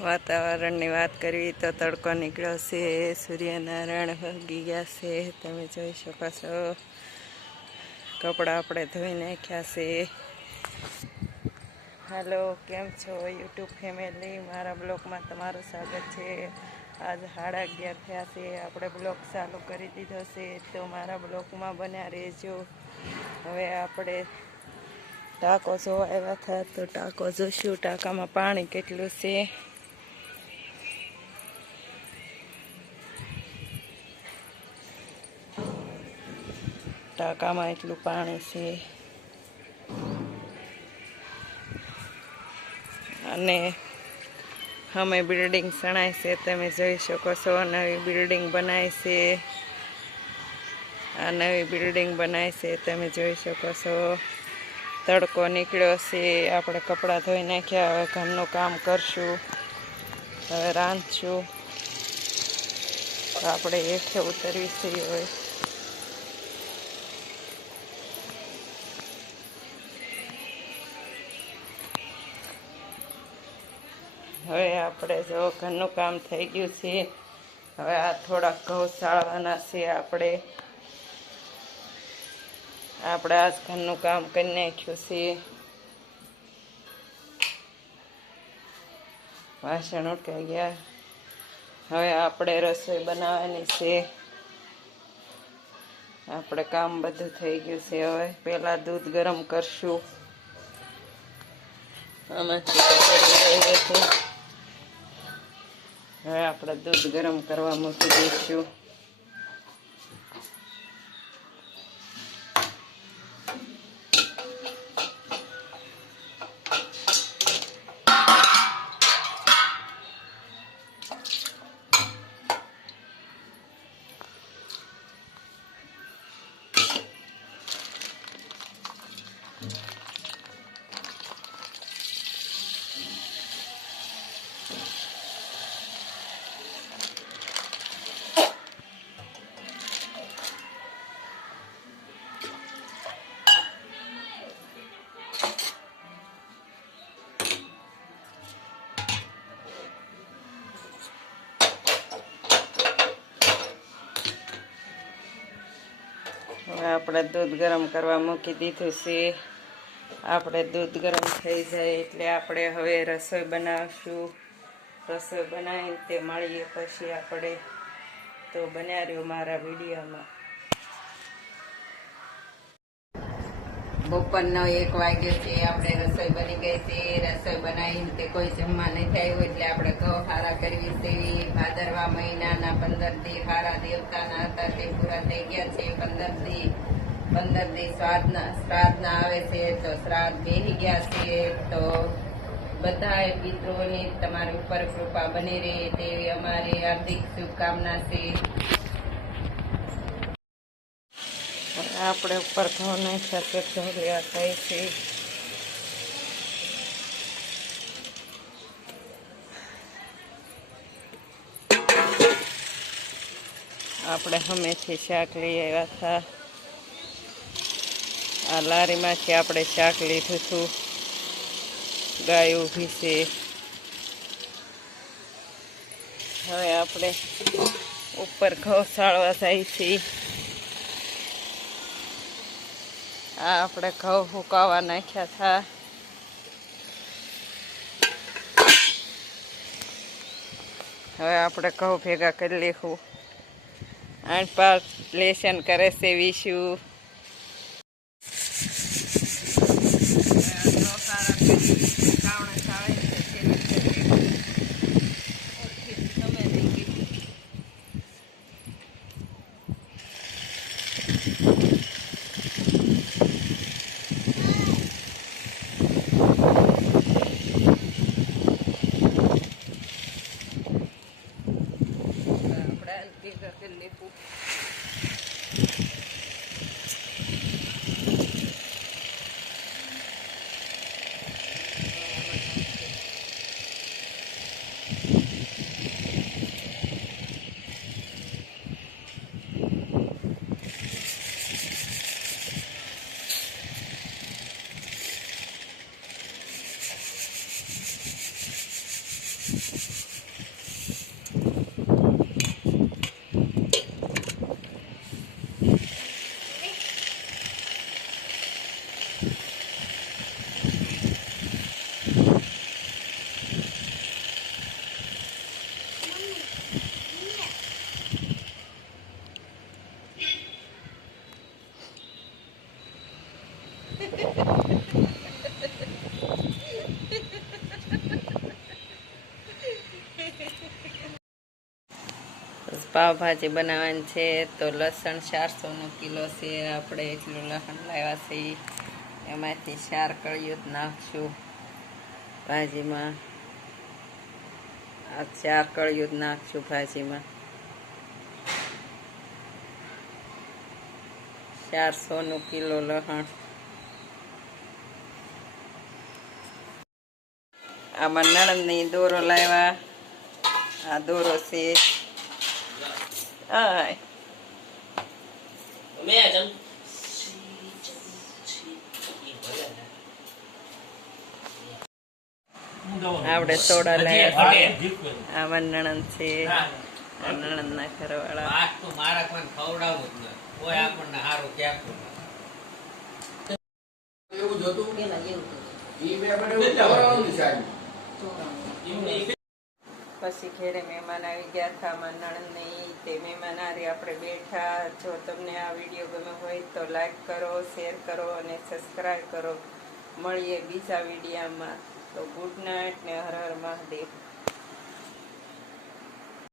વાતાવરણની વાત કરવી તો તડકો નીકળ્યો છે, સૂર્યનારાયણ ભાગી ગયા છે. તમે જોઈ શકો છો. કપડાં આપણે ધોઈ નાખ્યા છે. હાલો, કેમ છો યુટ્યુબ ફેમિલી? મારા બ્લોગમાં તમારું સ્વાગત છે. આજ 11:30 થયા છે. આપણે બ્લોગ ચાલુ કરી દીધો છે, તો મારા બ્લોગમાં બન્યા રહેજો. હવે આપણે ટાંકો જોવા આવ્યા હતા, તો ટાંકો જોશું. ટાંકામાં પાણી કેટલું છે. ટાંકામાં એટલું પાણી છે. અને અમે બિલ્ડિંગ સણાય છે, તમે જોઈ શકો છો. નવી બિલ્ડિંગ બનાય છે. આ નવી બિલ્ડિંગ બનાય છે, તમે જોઈ શકો છો. તડકો નીકળ્યો છે. આપણે કપડાં ધોઈ નાખ્યા. હવે ઘરનું કામ કરશું. હવે રાંધશું. આપણે હેઠે ઉતરવી છીએ. હવે આપણે જો ઘરનું કામ થઈ ગયું છે. હવે આ થોડાક ઘઉં સાળવાના છે. આપણે આજ ઘરનું કામ કરી નાખ્યું છે. વાસણ ઉઠાઈ ગયા. હવે આપણે રસોઈ બનાવવાની છે. આપણે કામ બધું થઈ ગયું છે. હવે પહેલા દૂધ ગરમ કરશું. હવે આપણે દૂધ ગરમ કરવા મૂકી દઈશું. હવે આપણે દૂધ ગરમ કરવા મૂકી દીધું છે. આપણે દૂધ ગરમ થઈ જાય એટલે આપણે હવે રસોઈ બનાવશું. રસોઈ બનાવીને તે મળીએ પછી આપણે. તો બન્યા રહ્યો મારા વિડીયોમાં. બપોરનો 1 વાગ્યો છે. આપણે રસોઈ બની ગઈ છે. રસોઈ બનાવીને તે કોઈ જમવા નથી આવ્યું એટલે આપણે ઘઉં હારા કરવી છે. ભાદરવા મહિનાના 15 દી હારા દેવતાના હતા, તે પૂરા થઈ ગયા છે. 15 દી શ્રાદ્ધના આવે છે, તો શ્રાદ્ધ બેસી ગયા છે. તો બધા પિતૃઓની તમારી ઉપર કૃપા બની રહે તેવી અમારી હાર્દિક શુભકામના છે. આપણે ઉપર ઘઉં નાખ્યા છે. ઢોલિયા થાય છે. આપણે હમેથી શાક લઈ આવ્યા હતા. આ લારીમાંથી આપણે શાક લીધું હતું. ગાય ઊભી છે. હવે આપણે ઉપર ઘઉં સાળવા જાય છે. આ આપણે ઘઉં ફૂંકાવા નાખ્યા હતા. હવે આપણે ઘઉં ભેગા કરી લેવું. 8 લેશન કરે છે વિશુ. પાવભાજી બનાવવાની છે તો લસણ 400 કિલો છે. આપણે એટલું લસણ લાવ્યા છે, એમાંથી 4 કળીઓ જ નાખશું ભાજીમાં. આ 4 કળીઓ જ નાખશું ભાજીમાં. 400 કિલો લસણ. આમાં નણંદની દોરો લાવ્યા. આ દોરો છે. આપણે સોડા લાવ્યા. આમાં નણંદ છે, નણંદ ના ઘરવાળા. પછી ઘેરે મહેમાન આવી ગયા હતા. આમાં નણંદ નહીં, તે મહેમાન હારે આપણે બેઠા. જો તમને આ વિડીયો ગમે હોય તો લાઈક કરો, શેર કરો અને સબસ્ક્રાઈબ કરો. મળીએ બીજા વિડીયામાં. તો ગુડ નાઇટ ને હર હર મહાદેવ.